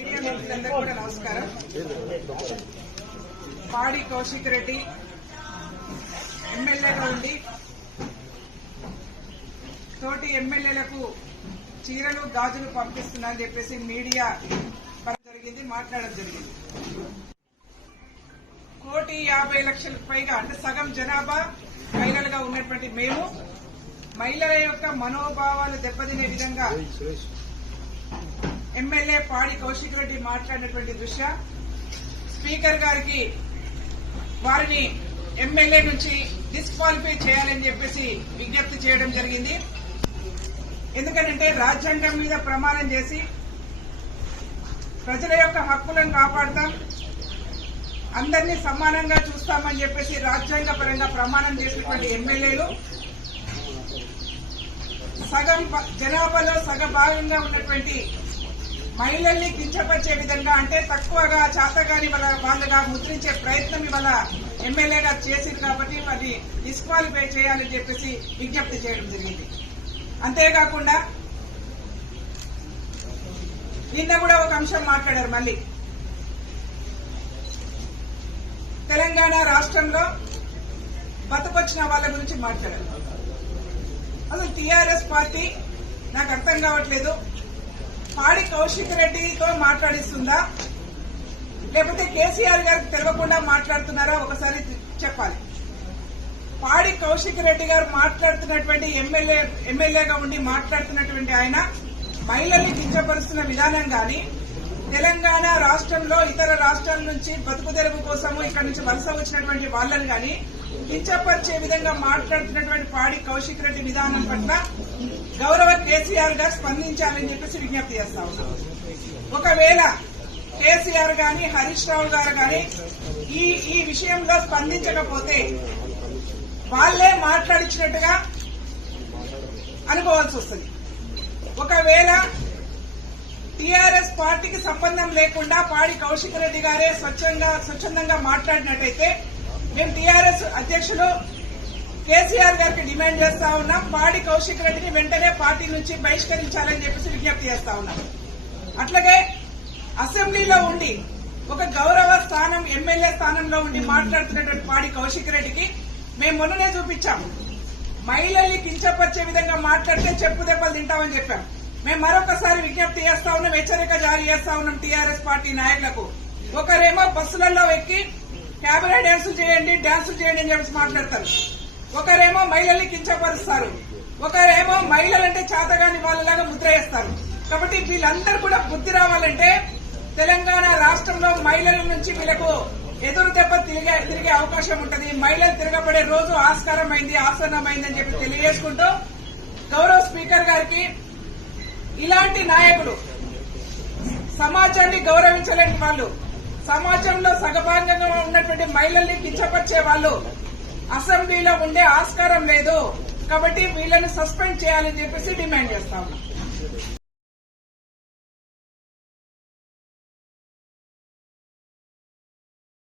Media మిత్రులందరికీ కూడా నమస్కారం. పాడి కౌశిక్ రెడ్డి ఎమ్మెల్యేగా ఉండి తోటి ఎమ్మెల్యేలకు చీరలు గాజులు పంపిస్తున్నారని చెప్పేసి మీడియా జరిగింది, మాట్లాడడం జరిగింది. 1,50,00,000 పైగా అంటే సగం జనాభా మహిళలుగా ఉన్నటువంటి మేము మహిళల యొక్క మనోభావాలు దెబ్బతినే విధంగా ఎమ్మెల్యే పాడి కౌశిక్ రెడ్డి మాట్లాడినటువంటి దృష్ట్యా స్పీకర్ గారికి వారిని ఎమ్మెల్యే నుంచి డిస్క్వాలిఫై చేయాలని చెప్పేసి విజ్ఞప్తి చేయడం జరిగింది. ఎందుకంటే రాజ్యాంగం మీద ప్రమాణం చేసి ప్రజల యొక్క హక్కులను కాపాడుతాం, అందరినీ సమానంగా చూస్తామని చెప్పేసి రాజ్యాంగ పరంగా ప్రమాణం చేసినటువంటి ఎమ్మెల్యేలు సగం జనాభాలో సగభాగంగా ఉన్నటువంటి మహిళల్ని కించపరిచే విధంగా అంటే తక్కువగా చాతగాని వాళ్ళగా ముద్రించే ప్రయత్నం ఇవాళ ఎమ్మెల్యేగా చేసింది కాబట్టి వారిని డిస్క్వాలిఫై చేయాలని చెప్పేసి విజ్ఞప్తి చేయడం జరిగింది. అంతేకాకుండా నిన్న కూడా ఒక అంశం మాట్లాడారు. మళ్లీ తెలంగాణ రాష్ట్రంలో బతుకొచ్చిన వాళ్ళ గురించి మాట్లాడారు. అసలు టీఆర్ఎస్ పార్టీ నాకు అర్థం కావట్లేదు, పాడి కౌశిక్ రెడ్డితో మాట్లాడిస్తుందా లేకపోతే కేసీఆర్ గారికి తెలియకుండా మాట్లాడుతున్నారా ఒకసారి చెప్పాలి. పాడి కౌశిక్ రెడ్డి గారు మాట్లాడుతున్నటువంటి ఎమ్మెల్యేగా ఉండి మాట్లాడుతున్నటువంటి ఆయన మహిళల్ని కించపరుస్తున్న విధానం గాని తెలంగాణ రాష్ట్రంలో ఇతర రాష్ట్రాల నుంచి బతుకు తెరువు కోసము ఇక్కడ నుంచి వలస వచ్చినటువంటి వాళ్ళని గాని కించపరిచే విధంగా మాట్లాడుతున్నటువంటి పాడి కౌశిక్ రెడ్డి విధానం పట్ల గౌరవ కేసీఆర్ గారు స్పందించాలని చెప్పేసి విజ్ఞప్తి చేస్తా ఉన్నాం. ఒకవేళ కేసీఆర్ గాని హరీష్ రావు గారు గాని ఈ విషయంలో స్పందించకపోతే వాళ్లే మాట్లాడించినట్టుగా అనుకోవాల్సి వస్తుంది. ఒకవేళ టీఆర్ఎస్ పార్టీకి సంబంధం లేకుండా పాడి కౌశిక్ రెడ్డి గారే స్వచ్ఛందంగా మాట్లాడినట్టయితే మేము టీఆర్ఎస్ అధ్యక్షులు కేసీఆర్ గారికి డిమాండ్ చేస్తా ఉన్నాం, పాడి కౌశిక్ రెడ్డిని వెంటనే పార్టీ నుంచి బహిష్కరించాలని చెప్పేసి విజ్ఞప్తి చేస్తా ఉన్నాం. అట్లాగే అసెంబ్లీలో ఉండి ఒక గౌరవ స్థానం ఎమ్మెల్యే స్థానంలో ఉండి మాట్లాడుతున్నటువంటి పాడి కౌశిక్ రెడ్డికి మేము మొన్ననే చూపించాం, మహిళల్ని కించపరిచే విధంగా మాట్లాడితే చెప్పు దెబ్బలు తింటామని చెప్పాం. మేము మరొకసారి విజ్ఞప్తి చేస్తా ఉన్నాం, హెచ్చరిక జారీ చేస్తా ఉన్నాం టీఆర్ఎస్ పార్టీ నాయకులకు. ఒకరేమో బస్సులలో ఎక్కి క్యాబినే డ్యాన్సులు చేయండి అని చెప్పి మాట్లాడతారు, ఒకరేమో మహిళల్ని కించపరుస్తారు, ఒకరేమో మహిళలంటే చేతగాని వాళ్ళలాగా ముద్ర వేస్తారు. కాబట్టి వీళ్ళందరూ కూడా బుద్ధి రావాలంటే తెలంగాణ రాష్ట్రంలో మహిళల నుంచి వీళ్ళకు ఎదురు దెబ్బ తిరిగే అవకాశం ఉంటుంది. మహిళలు తిరగబడే రోజు ఆసన్నమైందని చెప్పి తెలియజేసుకుంటూ గౌరవ స్పీకర్ గారికి ఇలాంటి నాయకులు సమాజాన్ని గౌరవించలేని వాళ్ళు, సమాజంలో సగభాగంగా ఉన్నటువంటి మహిళల్ని కించపరిచే వాళ్ళు అసెంబ్లీలో ఉండే ఆస్కారం లేదు. కాబట్టి వీళ్ళని సస్పెండ్ చేయాలని చెప్పేసి డిమాండ్ చేస్తా ఉన్నాం.